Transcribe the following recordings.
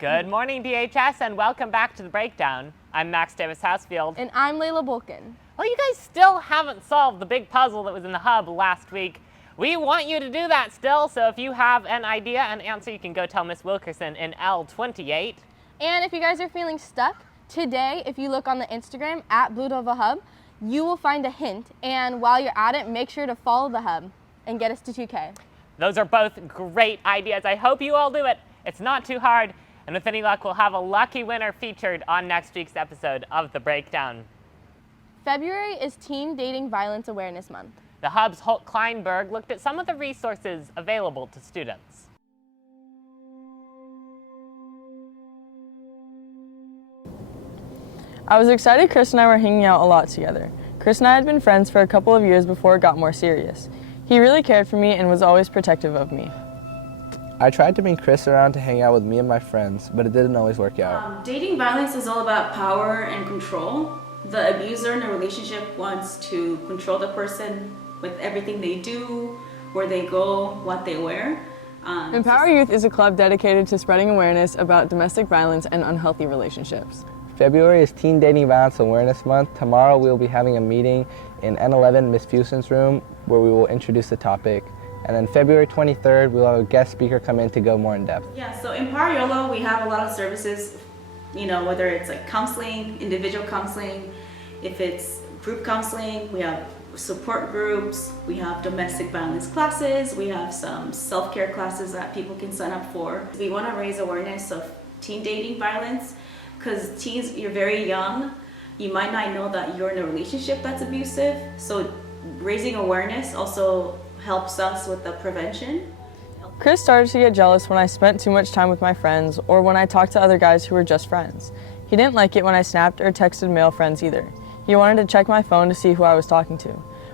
Good morning, DHS, and welcome back to the Brakedown. I'm Max Davis-Housfield. And I'm Layla Bulkin. Well, you guys still haven't solved the big puzzle that was in the hub last week. We want you to do that still, so if you have an idea, an answer, you can go tell Miss Wilkerson in L28. And if you guys are feeling stuck, today, if you look on the Instagram at Blue Dova Hub, you will find a hint. And while you're at it, make sure to follow the hub and get us to 2K. Those are both great ideas. I hope you all do it. It's not too hard. And with any luck, we'll have a lucky winner featured on next week's episode of The Brakedown. February is Teen Dating Violence Awareness Month. The Hub's Holt Kleinberg looked at some of the resources available to students. I was excited Chris and I were hanging out a lot together. Chris and I had been friends for a couple of years before it got more serious. He really cared for me and was always protective of me. I tried to bring Chris around to hang out with me and my friends, but it didn't always work out. Dating violence is all about power and control. The abuser in a relationship wants to control the person with everything they do, where they go, what they wear. Empower Youth is a club dedicated to spreading awareness about domestic violence and unhealthy relationships. February is Teen Dating Violence Awareness Month. Tomorrow we'll be having a meeting in N11 Miss Fuson's room where we will introduce the topic. And then February 23rd, we'll have a guest speaker come in to go more in depth. Yeah, so in Parayolo, we have a lot of services, whether it's like counseling, individual counseling, if it's group counseling, we have support groups, we have domestic violence classes, we have some self-care classes that people can sign up for. We want to raise awareness of teen dating violence because teens, you're very young, you might not know that you're in a relationship that's abusive, so raising awareness also helps us with the prevention. Chris started to get jealous when I spent too much time with my friends or when I talked to other guys who were just friends. He didn't like it when I snapped or texted male friends either. He wanted to check my phone to see who I was talking to.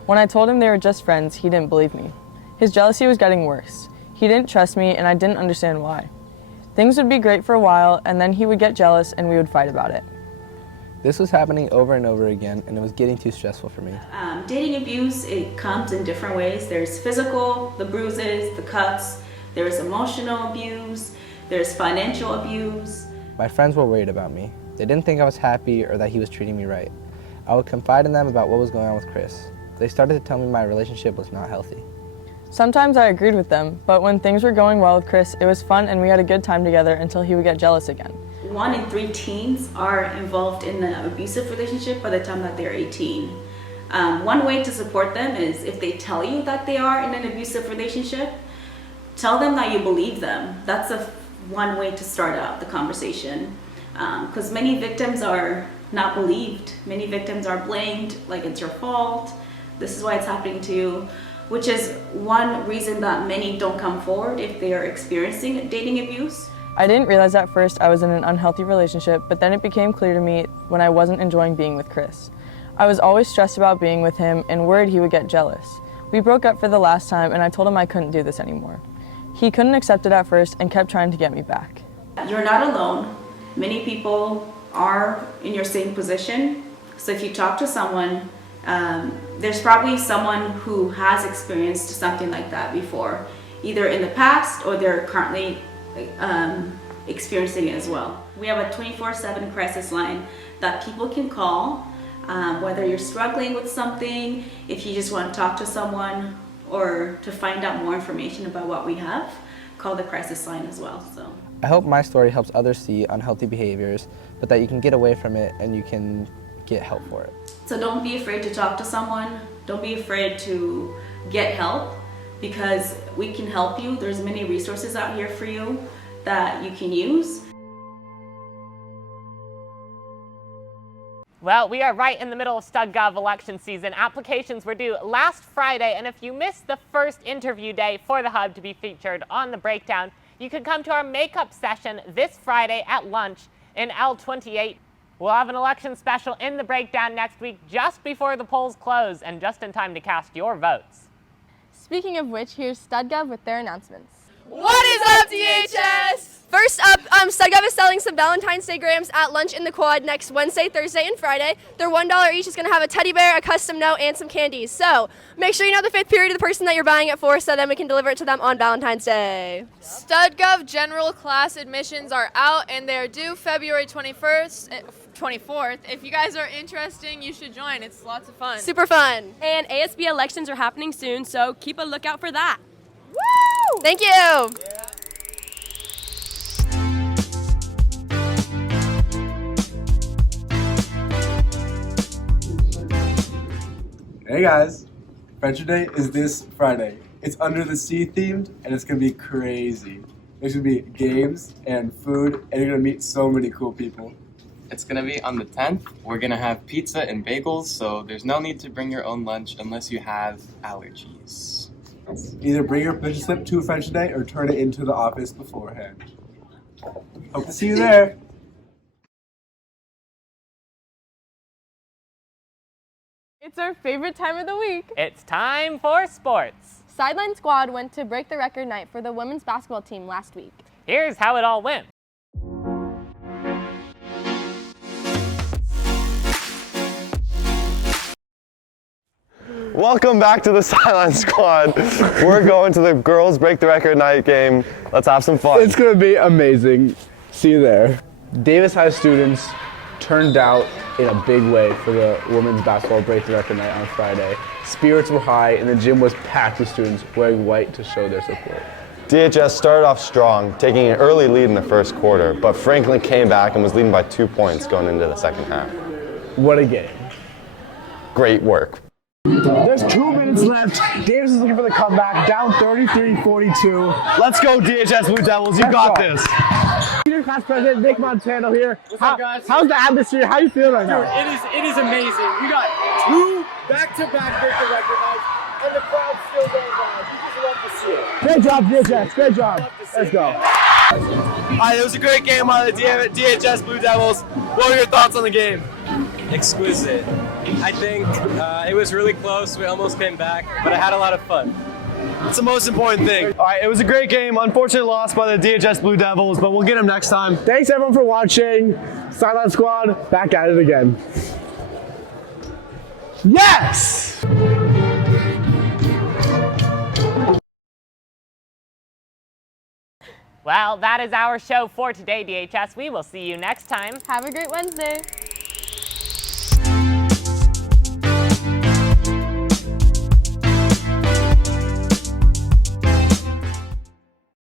When I told him they were just friends, he didn't believe me. His jealousy was getting worse. He didn't trust me and I didn't understand why. Things would be great for a while and then he would get jealous and we would fight about it. This was happening over and over again, and it was getting too stressful for me. Dating abuse, it comes in different ways. There's physical, the bruises, the cuts. There's emotional abuse. There's financial abuse. My friends were worried about me. They didn't think I was happy or that he was treating me right. I would confide in them about what was going on with Chris. They started to tell me my relationship was not healthy. Sometimes I agreed with them, but when things were going well with Chris, it was fun and we had a good time together until he would get jealous again. 1 in 3 teens are involved in an abusive relationship by the time that they're 18. One way to support them is if they tell you that they are in an abusive relationship, tell them that you believe them. That's one way to start out the conversation. Because many victims are not believed. Many victims are blamed, like it's your fault. This is why it's happening to you, which is one reason that many don't come forward if they are experiencing dating abuse. I didn't realize at first I was in an unhealthy relationship, but then it became clear to me when I wasn't enjoying being with Chris. I was always stressed about being with him and worried he would get jealous. We broke up for the last time and I told him I couldn't do this anymore. He couldn't accept it at first and kept trying to get me back. You're not alone. Many people are in your same position. So if you talk to someone, there's probably someone who has experienced something like that before, either in the past or they're currently experiencing it as well. We have a 24/7 crisis line that people can call, whether you're struggling with something, if you just want to talk to someone, or to find out more information about what we have, call the crisis line as well. So I hope my story helps others see unhealthy behaviors, but that you can get away from it and you can get help for it. So don't be afraid to talk to someone. Don't be afraid to get help, because we can help you. There's many resources out here for you that you can use. Well, we are right in the middle of StudGov election season. Applications were due last Friday, and if you missed the first interview day for the Hub to be featured on the Brakedown, you can come to our makeup session this Friday at lunch in L28. We'll have an election special in the Brakedown next week just before the polls close and just in time to cast your votes. Speaking of which, here's StudGov with their announcements. What is up, DHS? First up, StudGov is selling some Valentine's Day grams at lunch in the quad next Wednesday, Thursday, and Friday. They're $1 each. It's going to have a teddy bear, a custom note, and some candies. So make sure you know the 5th period of the person that you're buying it for so then we can deliver it to them on Valentine's Day. StudGov general class admissions are out and they're due February 24th. If you guys are interested, you should join. It's lots of fun. Super fun. And ASB elections are happening soon, so keep a lookout for that. Woo! Thank you. Hey guys, Friendship Day is this Friday. It's under the sea themed and it's gonna be crazy. There's gonna be games and food and you're gonna meet so many cool people. It's gonna be on the 10th. We're gonna have pizza and bagels, so there's no need to bring your own lunch unless you have allergies. Either bring your permission slip to Friendship Day or turn it into the office beforehand. Hope to see you there. It's our favorite time of the week. It's time for sports. Sideline Squad went to break the record night for the women's basketball team last week. Here's how it all went. Welcome back to the Sideline Squad. We're going to the girls break the record night game. Let's have some fun. It's going to be amazing. See you there. Davis High students turned out in a big way for the women's basketball break the record night on Friday. Spirits were high and the gym was packed with students wearing white to show their support. DHS started off strong, taking an early lead in the first quarter, but Franklin came back and was leading by 2 points going into the second half. What a game. Great work. There's 2 minutes left. Davis is looking for the comeback, down 33-42. Let's go, DHS Blue Devils. You got this. Senior class president Nick Montano here. How's the atmosphere? How you feeling right now? It is amazing. We got 2 back-to-back break the record nights, and the crowd's still going wild. You just love to see it. Great job, DHS. Great job. Let's go. It was a great game by the DHS Blue Devils. What were your thoughts on the game? Exquisite. I think it was really close. We almost came back, but I had a lot of fun. It's the most important thing. All right, it was a great game. Unfortunately lost by the DHS Blue Devils, but we'll get them next time. Thanks everyone for watching. Sideline Squad, back at it again. Yes! Well, that is our show for today, DHS. We will see you next time. Have a great Wednesday.